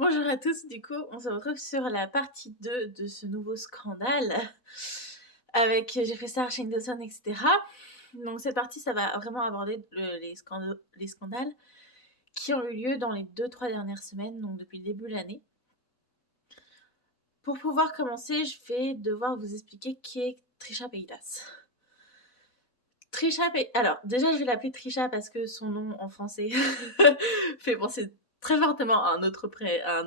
Bonjour à tous, du coup, on se retrouve sur la partie 2 de ce nouveau scandale avec Jeffree Star, Shane Dawson, etc. Donc cette partie, ça va vraiment aborder les scandales qui ont eu lieu dans les 2-3 dernières semaines, donc depuis le début de l'année. Pour pouvoir commencer, je vais devoir vous expliquer qui est Trisha Paytas. Alors, déjà, je vais l'appeler Trisha parce que son nom en français fait penser très fortement à un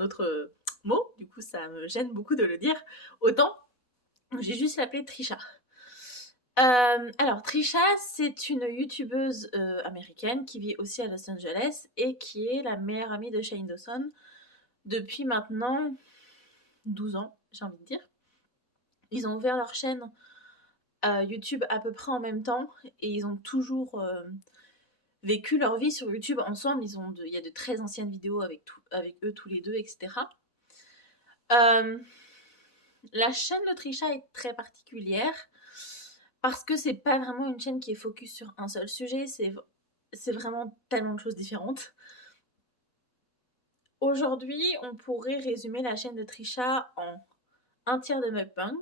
autre mot. Du coup, ça me gêne beaucoup de le dire autant. J'ai juste l'appeler Trisha. Alors, Trisha, c'est une youtubeuse américaine qui vit aussi à Los Angeles et qui est la meilleure amie de Shane Dawson depuis maintenant 12 ans, j'ai envie de dire. Ils ont ouvert leur chaîne YouTube à peu près en même temps et ils ont toujours vécu leur vie sur YouTube ensemble. Il y a de très anciennes vidéos avec eux tous les deux, etc. La chaîne de Trisha est très particulière parce que c'est pas vraiment une chaîne qui est focus sur un seul sujet, c'est vraiment tellement de choses différentes. Aujourd'hui, on pourrait résumer la chaîne de Trisha en un tiers de mukbang,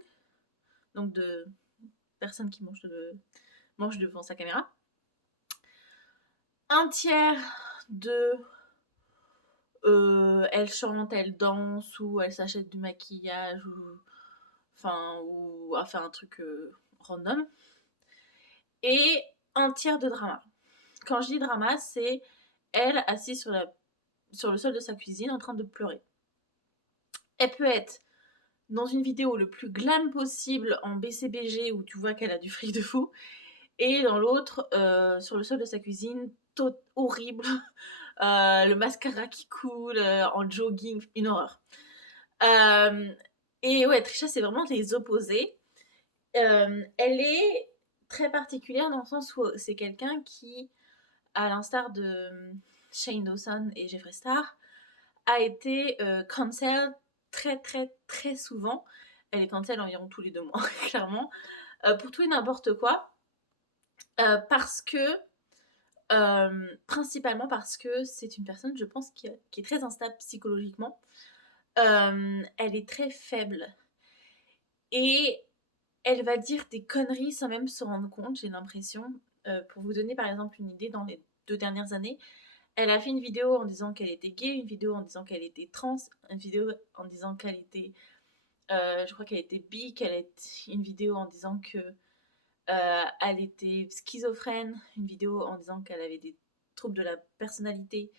donc de personnes qui mangent devant sa caméra, un tiers de elle chante, elle danse ou elle s'achète du maquillage ou à faire un truc random, et un tiers de drama. Quand je dis drama, c'est elle assise sur le sol de sa cuisine en train de pleurer. Elle peut être dans une vidéo le plus glam possible en BCBG où tu vois qu'elle a du fric de fou, et dans l'autre sur le sol de sa cuisine, horrible, le mascara qui coule, en jogging, une horreur. Et ouais, Trisha, c'est vraiment les opposés. Elle est très particulière dans le sens où c'est quelqu'un qui, à l'instar de Shane Dawson et Jeffree Star, a été cancel très très très souvent. Elle est cancel environ tous les 2 mois, clairement, pour tout et n'importe quoi, parce que principalement parce que c'est une personne, je pense, qui est très instable psychologiquement. Elle est très faible et elle va dire des conneries sans même se rendre compte, j'ai l'impression. Pour vous donner par exemple une idée, dans les 2 dernières années, elle a fait une vidéo en disant qu'elle était gay, une vidéo en disant qu'elle était trans, une vidéo en disant qu'elle était, je crois qu'elle était bi, une vidéo en disant que elle était schizophrène, une vidéo en disant qu'elle avait des troubles de la personnalité.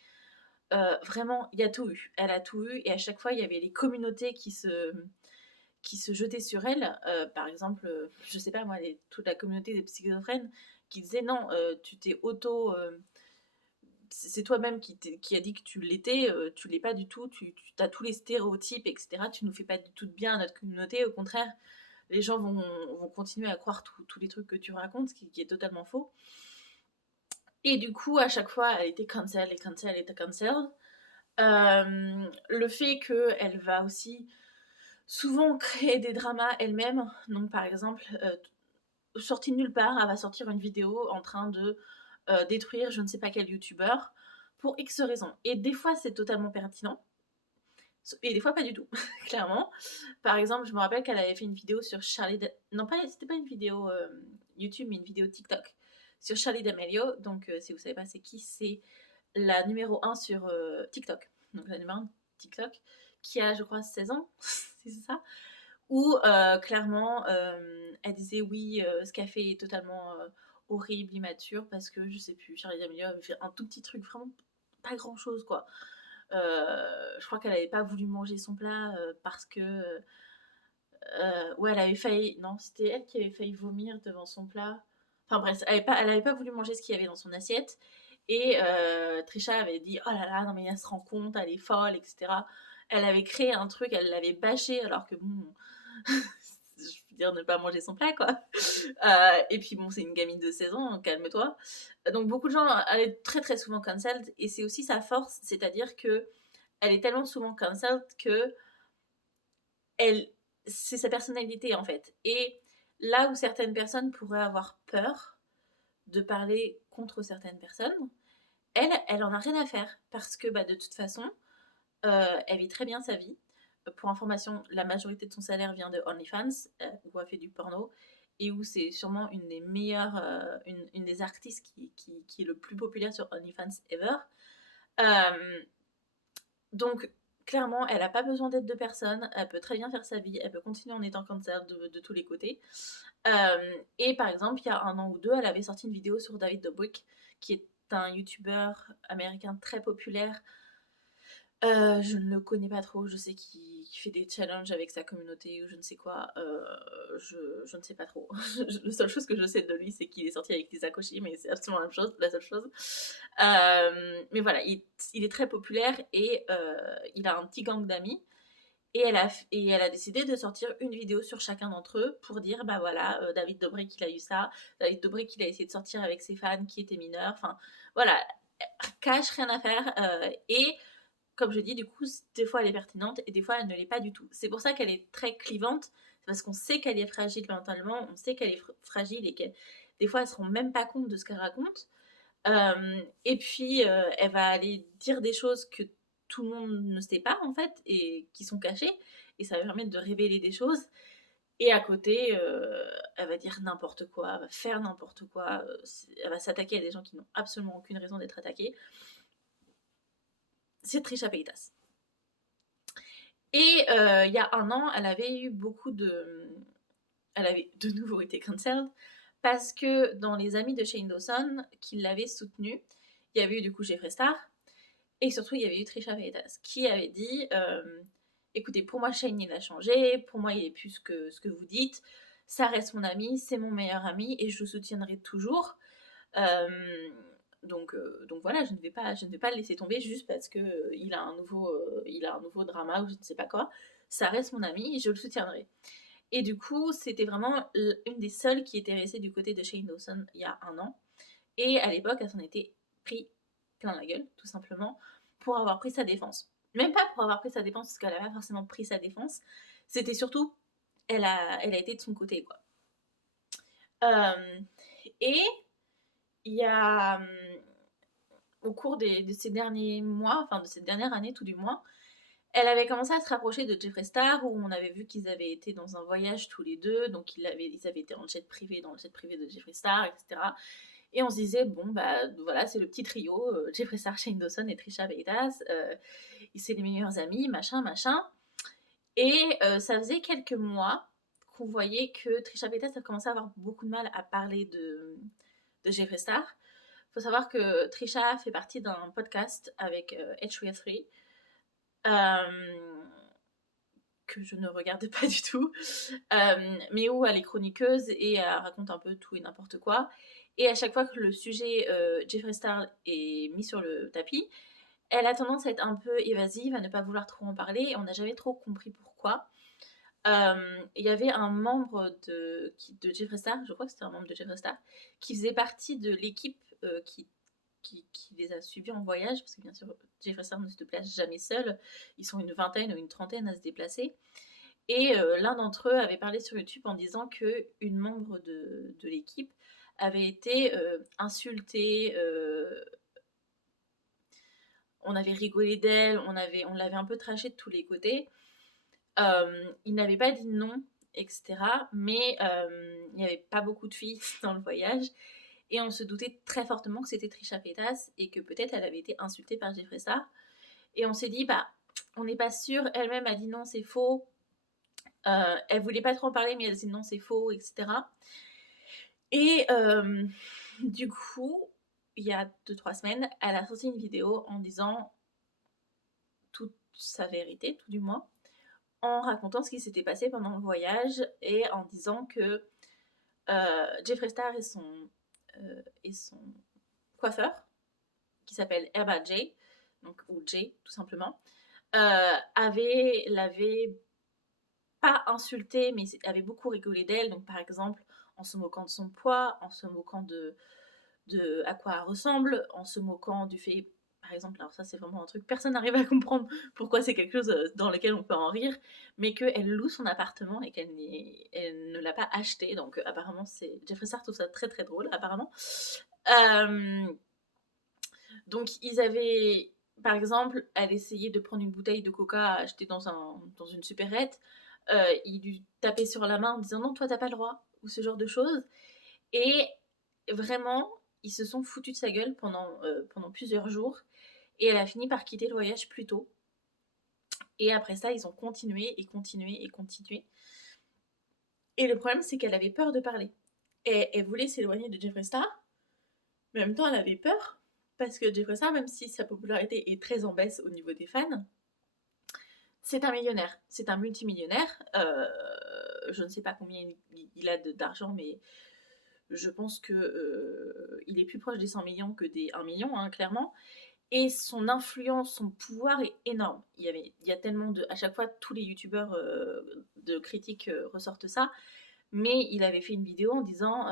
Vraiment, il y a tout eu. Elle a tout eu et à chaque fois, il y avait les communautés qui se jetaient sur elle. Par exemple, je sais pas moi, toute la communauté des schizophrènes qui disait non, tu t'es c'est toi-même qui a dit que tu l'étais, tu l'es pas du tout, tu as tous les stéréotypes, etc. Tu nous fais pas du tout de bien à notre communauté, au contraire, les gens vont continuer à croire tous les trucs que tu racontes, qui est totalement faux. Et du coup, à chaque fois, elle était cancel, et cancel, elle était cancel. Le fait qu'elle va aussi souvent créer des dramas elle-même, donc par exemple, sortie de nulle part, elle va sortir une vidéo en train de détruire je ne sais pas quel youtubeur pour X raisons. Et des fois, c'est totalement pertinent. Et des fois, pas du tout, clairement. Par exemple, je me rappelle qu'elle avait fait une vidéo sur Non, c'était pas une vidéo YouTube, mais une vidéo TikTok sur Charlie D'Amelio. Donc, si vous savez pas c'est qui, c'est la numéro 1 sur TikTok. Donc, la numéro 1 TikTok, qui a, je crois, 16 ans, c'est ça. Où, clairement, elle disait oui, ce café est totalement horrible, immature, parce que, je sais plus, Charlie D'Amelio avait fait un tout petit truc, vraiment pas grand chose, quoi. Je crois qu'elle avait pas voulu manger son plat parce que ouais, elle avait failli, non, c'était elle qui avait failli vomir devant son plat. Enfin bref, elle avait pas voulu manger ce qu'il y avait dans son assiette, et Trisha avait dit oh là là, non mais elle se rend compte, elle est folle, etc. Elle avait créé un truc, elle l'avait bâché, alors que bon, je veux dire, ne pas manger son plat, quoi. Et puis bon, c'est une gamine de 16 ans, calme-toi. Donc beaucoup de gens, elle est très très souvent cancelled, et c'est aussi sa force, c'est-à-dire que elle est tellement souvent cancelled que elle, c'est sa personnalité en fait. Et là où certaines personnes pourraient avoir peur de parler contre certaines personnes, elle en a rien à faire parce que bah, de toute façon, elle vit très bien sa vie. Pour information, la majorité de son salaire vient de OnlyFans, où elle fait du porno, et où c'est sûrement une des meilleures, une des artistes qui est le plus populaire sur OnlyFans ever. Donc, clairement, elle n'a pas besoin d'aide de personne, elle peut très bien faire sa vie, elle peut continuer en étant cancel de tous les côtés. Et par exemple, il y a 1 an ou 2, elle avait sorti une vidéo sur David Dobrik, qui est un youtubeur américain très populaire. Je ne le connais pas trop, je sais qu'il fait des challenges avec sa communauté ou je ne sais quoi, je ne sais pas trop. La seule chose que je sais de lui, c'est qu'il est sorti avec Lisa Koshy, mais c'est absolument la seule chose. Mais voilà, il est très populaire et il a un petit gang d'amis. Et elle a décidé de sortir une vidéo sur chacun d'entre eux pour dire, bah voilà, David Dobrik, il a eu ça, David Dobrik, il a essayé de sortir avec ses fans qui étaient mineurs, enfin, voilà, cache, rien à faire, et comme je dis, du coup, des fois elle est pertinente et des fois elle ne l'est pas du tout. C'est pour ça qu'elle est très clivante, parce qu'on sait qu'elle est fragile mentalement, on sait qu'elle est fragile et qu'elle, des fois, elle se rend même pas compte de ce qu'elle raconte. Et puis, elle va aller dire des choses que tout le monde ne sait pas, en fait, et qui sont cachées, et ça va permettre de révéler des choses. Et à côté, elle va dire n'importe quoi, elle va faire n'importe quoi, elle va s'attaquer à des gens qui n'ont absolument aucune raison d'être attaqués. C'est Trisha Paytas. Et il y a 1 an, elle avait eu beaucoup de... Elle avait de nouveau été cancelled parce que dans les amis de Shane Dawson qui l'avaient soutenue, il y avait eu du coup Jeffree Star et surtout il y avait eu Trisha Paytas qui avait dit écoutez, pour moi Shane il a changé, pour moi il est plus ce que vous dites, ça reste mon ami, c'est mon meilleur ami et je le soutiendrai toujours. Donc voilà, je ne vais pas le laisser tomber juste parce que il a un nouveau drama ou je ne sais pas quoi. Ça reste mon ami et je le soutiendrai. Et du coup, c'était vraiment une des seules qui était restée du côté de Shane Dawson il y a 1 an. Et à l'époque, elle s'en était pris plein la gueule, tout simplement, pour avoir pris sa défense. Même pas pour avoir pris sa défense, parce qu'elle n'a pas forcément pris sa défense. C'était surtout, elle a été de son côté, quoi. Et il y a, au cours de ces derniers mois, enfin de cette dernière année tout du moins, elle avait commencé à se rapprocher de Jeffree Star, où on avait vu qu'ils avaient été dans un voyage tous les deux, donc ils avaient été dans le jet privé de Jeffree Star, etc. Et on se disait, bon, bah voilà, c'est le petit trio, Jeffree Star, Shane Dawson et Trisha Paytas, c'est les meilleurs amis, machin, machin. Et ça faisait quelques mois qu'on voyait que Trisha Paytas a commencé à avoir beaucoup de mal à parler de Jeffree Star. Il faut savoir que Trisha fait partie d'un podcast avec H303, que je ne regarde pas du tout, mais où elle est chroniqueuse et elle raconte un peu tout et n'importe quoi. Et à chaque fois que le sujet Jeffree Star est mis sur le tapis, elle a tendance à être un peu évasive, à ne pas vouloir trop en parler, et on n'a jamais trop compris pourquoi. Il y avait un membre de Jeffree Star, je crois que c'était un membre de Jeffree Star, qui faisait partie de l'équipe qui les a suivis en voyage, parce que bien sûr, Jeffree Star ne se déplace jamais seul, ils sont une vingtaine ou une trentaine à se déplacer. Et l'un d'entre eux avait parlé sur YouTube en disant qu'une membre de l'équipe avait été insultée, on avait rigolé d'elle, on l'avait un peu trashée de tous les côtés. Il n'avait pas dit non, etc. Mais il n'y avait pas beaucoup de filles dans le voyage. Et on se doutait très fortement que c'était Trisha Paytas et que peut-être elle avait été insultée par Jeffree Star. Et on s'est dit, bah, on n'est pas sûr. Elle-même a dit non, c'est faux. Elle voulait pas trop en parler, mais elle a dit non, c'est faux, etc. Et du coup, il y a 2-3 semaines, elle a sorti une vidéo en disant toute sa vérité, tout du moins, en racontant ce qui s'était passé pendant le voyage et en disant que Jeffree Star et son coiffeur, qui s'appelle Herba J, donc, ou J tout simplement, l'avait pas insultée, mais avait beaucoup rigolé d'elle. Donc par exemple, en se moquant de son poids, en se moquant de à quoi elle ressemble, en se moquant du fait, par exemple, alors ça c'est vraiment un truc, personne n'arrive à comprendre pourquoi c'est quelque chose dans lequel on peut en rire, mais qu'elle loue son appartement et elle ne l'a pas acheté. Donc apparemment, Jeffree Star trouve ça très très drôle, apparemment. Donc ils avaient par exemple, elle essayait de prendre une bouteille de coca à acheter dans une supérette, il lui tapait sur la main en disant non, toi t'as pas le droit, ou ce genre de choses. Et vraiment, ils se sont foutus de sa gueule pendant plusieurs jours. Et elle a fini par quitter le voyage plus tôt. Et après ça, ils ont continué et continué et continué. Et le problème, c'est qu'elle avait peur de parler. Et elle voulait s'éloigner de Jeffree Star, mais en même temps, elle avait peur. Parce que Jeffree Star, même si sa popularité est très en baisse au niveau des fans, c'est un millionnaire, c'est un multimillionnaire. Je ne sais pas combien il a d'argent, mais je pense que il est plus proche des 100 millions que des 1 million, hein, clairement. Et son influence, son pouvoir est énorme. Il y a tellement de... À chaque fois, tous les youtubeurs de critiques ressortent ça. Mais il avait fait une vidéo en disant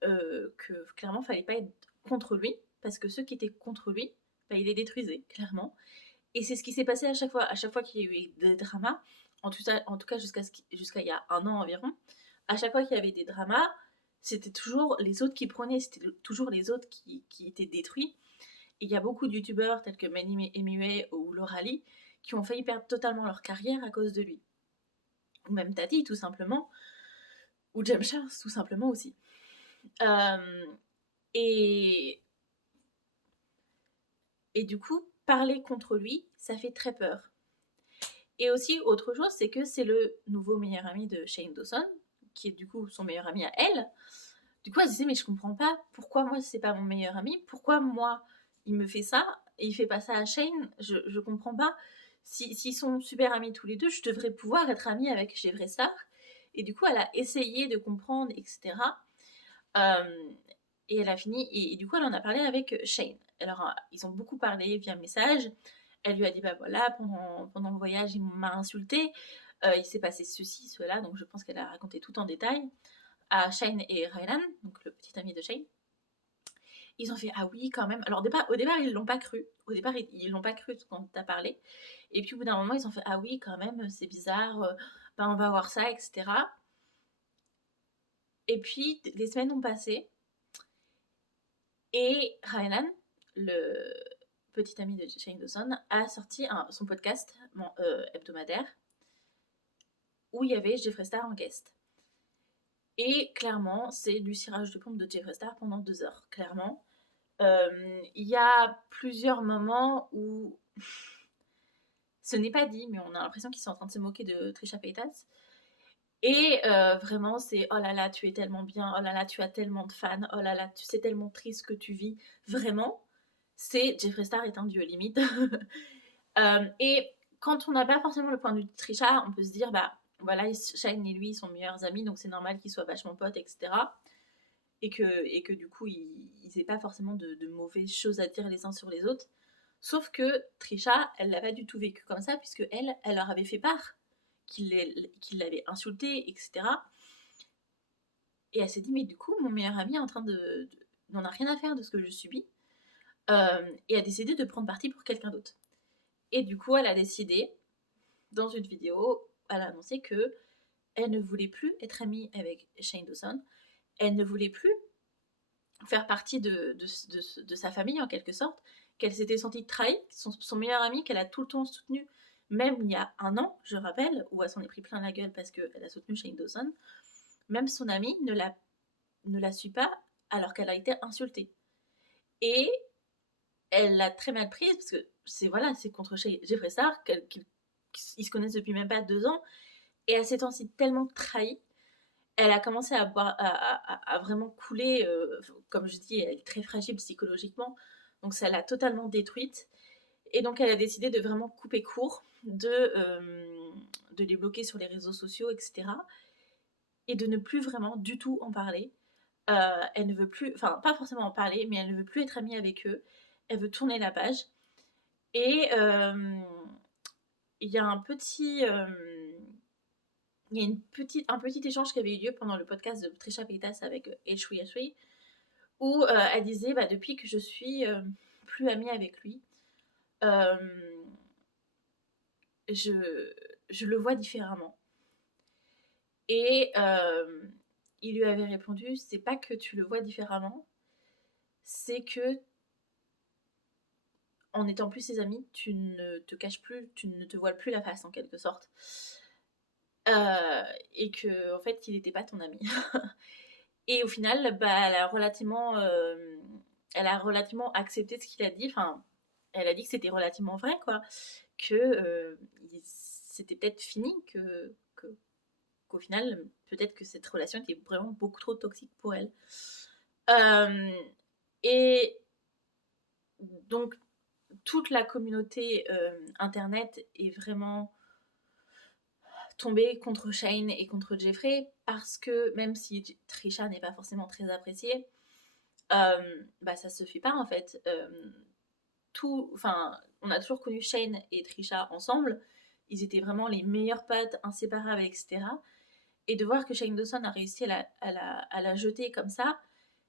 que clairement, il fallait pas être contre lui. Parce que ceux qui étaient contre lui, bah, il les détruisait, clairement. Et c'est ce qui s'est passé à chaque fois. À chaque fois qu'il y a eu des dramas, en tout cas jusqu'à il y a un an environ, à chaque fois qu'il y avait des dramas, c'était toujours les autres qui prenaient, c'était toujours les autres qui étaient détruits. Et il y a beaucoup de youtubeurs tels que Manny Emue ou Laura Lee qui ont failli perdre totalement leur carrière à cause de lui. Ou même Tati, tout simplement. Ou James Charles, tout simplement aussi. Euh, et, et du coup, parler contre lui, ça fait très peur. Et aussi, autre chose, c'est que c'est le nouveau meilleur ami de Shane Dawson, qui est du coup son meilleur ami à elle. Du coup, elle se disait, mais je comprends pas, pourquoi moi c'est pas mon meilleur ami, pourquoi moi il me fait ça, et il fait pas ça à Shane, je comprends pas. S'ils sont super amis tous les deux, je devrais pouvoir être amie avec Jeffree Star. Et du coup, elle a essayé de comprendre, etc. Euh, et elle a fini, et du coup, elle en a parlé avec Shane. Alors, ils ont beaucoup parlé via message. Elle lui a dit, bah voilà, pendant le voyage, il m'a insulté. Il s'est passé ceci, cela, donc je pense qu'elle a raconté tout en détail à Shane et Ryan, donc le petit ami de Shane. Ils ont fait ah oui quand même. Alors au départ ils l'ont pas cru. Au départ ils l'ont pas cru quand t'as parlé. Et puis au bout d'un moment ils ont fait ah oui quand même c'est bizarre. Ben on va voir ça etc. Et puis les semaines ont passé et Ryan, le petit ami de Shane Dawson, a sorti son podcast hebdomadaire où il y avait Jeffree Star en guest. Et clairement, c'est du cirage de pompe de Jeffree Star pendant 2 heures, clairement. Il y a plusieurs moments où ce n'est pas dit, mais on a l'impression qu'ils sont en train de se moquer de Trisha Paytas. Et vraiment, c'est oh là là, tu es tellement bien, oh là là, tu as tellement de fans, oh là là, tu sais tellement triste que tu vis. Vraiment, c'est Jeffree Star est un dieu limite. Et quand on n'a pas forcément le point de vue de Trisha, on peut se dire bah voilà, Shane et lui sont meilleurs amis, donc c'est normal qu'ils soient vachement potes, etc. Et que du coup, ils aient pas forcément de mauvaises choses à dire les uns sur les autres. Sauf que Trisha, elle l'a pas du tout vécu comme ça, puisque elle leur avait fait part qu'il l'avait insulté, etc. Et elle s'est dit, mais du coup, mon meilleur ami est en train n'en a rien à faire de ce que je subis, et a décidé de prendre parti pour quelqu'un d'autre. Et du coup, elle a décidé, dans une vidéo, elle a annoncé que elle ne voulait plus être amie avec Shane Dawson, elle ne voulait plus faire partie de sa famille en quelque sorte, qu'elle s'était sentie trahie, son meilleur ami qu'elle a tout le temps soutenu, même il y a un an, je rappelle, où elle s'en est pris plein la gueule parce qu'elle a soutenu Shane Dawson, même son ami ne la suit pas alors qu'elle a été insultée. Et elle l'a très mal prise parce que c'est contre Jeffree Star qu'ils se connaissent depuis même pas 2 ans, et elle s'est sentie tellement trahie. Elle a commencé à vraiment couler, comme je dis, elle est très fragile psychologiquement, donc ça l'a totalement détruite. Et donc elle a décidé de vraiment couper court, de les bloquer sur les réseaux sociaux, etc. Et de ne plus vraiment du tout en parler. Elle ne veut plus, enfin pas forcément en parler, mais elle ne veut plus être amie avec eux. Elle veut tourner la page. Et il y a un petit échange qui avait eu lieu pendant le podcast de Trisha Paytas avec Eshui Eshui, où elle disait bah, depuis que je suis plus amie avec lui, euh, je, je le vois différemment. Et il lui avait répondu c'est pas que tu le vois différemment, c'est que en n'étant plus ses amis, tu ne te caches plus, tu ne te voiles plus la face en quelque sorte. Et que en fait, il n'était pas ton ami. Et au final, bah, elle a relativement accepté ce qu'il a dit. Enfin, elle a dit que c'était relativement vrai, quoi. Que c'était peut-être fini, qu'au final, peut-être que cette relation était vraiment beaucoup trop toxique pour elle. Euh, et donc, toute la communauté internet est vraiment tombée contre Shane et contre Jeffrey parce que même si Trisha n'est pas forcément très appréciée, bah ça se fait pas en fait. Enfin, on a toujours connu Shane et Trisha ensemble. Ils étaient vraiment les meilleurs potes, inséparables, etc. Et de voir que Shane Dawson a réussi à la jeter comme ça,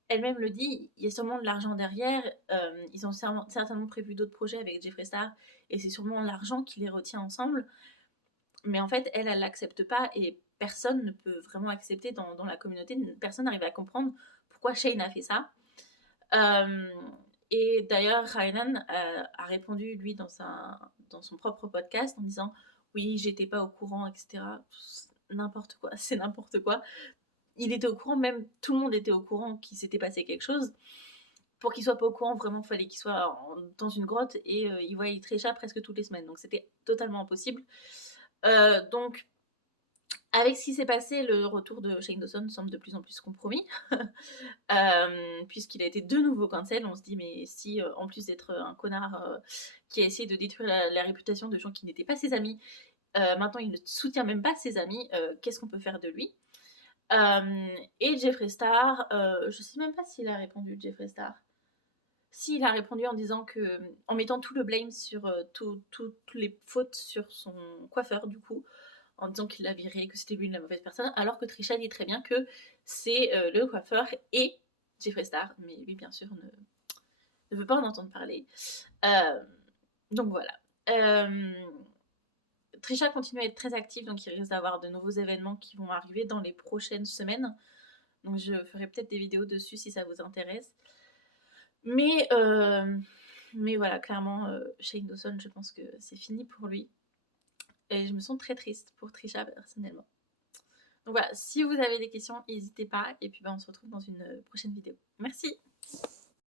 elle-même le dit, il y a sûrement de l'argent derrière. Ils ont certainement prévu d'autres projets avec Jeffree Star, et c'est sûrement l'argent qui les retient ensemble. Mais en fait, elle l'accepte pas, et personne ne peut vraiment accepter dans la communauté. Personne n'arrive à comprendre pourquoi Shane a fait ça. Euh, et d'ailleurs, Ryan a répondu, lui, dans son propre podcast, en disant oui, j'étais pas au courant, etc. N'importe quoi, c'est n'importe quoi. Il était au courant, même tout le monde était au courant qu'il s'était passé quelque chose. Pour qu'il soit pas au courant, vraiment, il fallait qu'il soit dans une grotte et il voyait Trisha presque toutes les semaines. Donc c'était totalement impossible. Donc, avec ce qui s'est passé, le retour de Shane Dawson semble de plus en plus compromis. Puisqu'il a été de nouveau cancel. On se dit, mais si, en plus d'être un connard qui a essayé de détruire la réputation de gens qui n'étaient pas ses amis, maintenant il ne soutient même pas ses amis, qu'est-ce qu'on peut faire de lui? Et Jeffree Star, je sais même pas s'il a répondu, Jeffree Star. Si, il a répondu en disant que, en mettant tout le blame sur toutes les fautes sur son coiffeur, du coup, en disant qu'il l'a viré, que c'était lui la mauvaise personne, alors que Trisha dit très bien que c'est le coiffeur et Jeffree Star, mais lui, bien sûr, ne veut pas en entendre parler. Euh, donc voilà. Trisha continue à être très active, donc il risque d'avoir de nouveaux événements qui vont arriver dans les prochaines semaines. Donc je ferai peut-être des vidéos dessus si ça vous intéresse. Mais, euh, mais voilà, clairement, Shane Dawson, je pense que c'est fini pour lui. Et je me sens très triste pour Trisha personnellement. Donc voilà, si vous avez des questions, n'hésitez pas. Et puis on se retrouve dans une prochaine vidéo. Merci.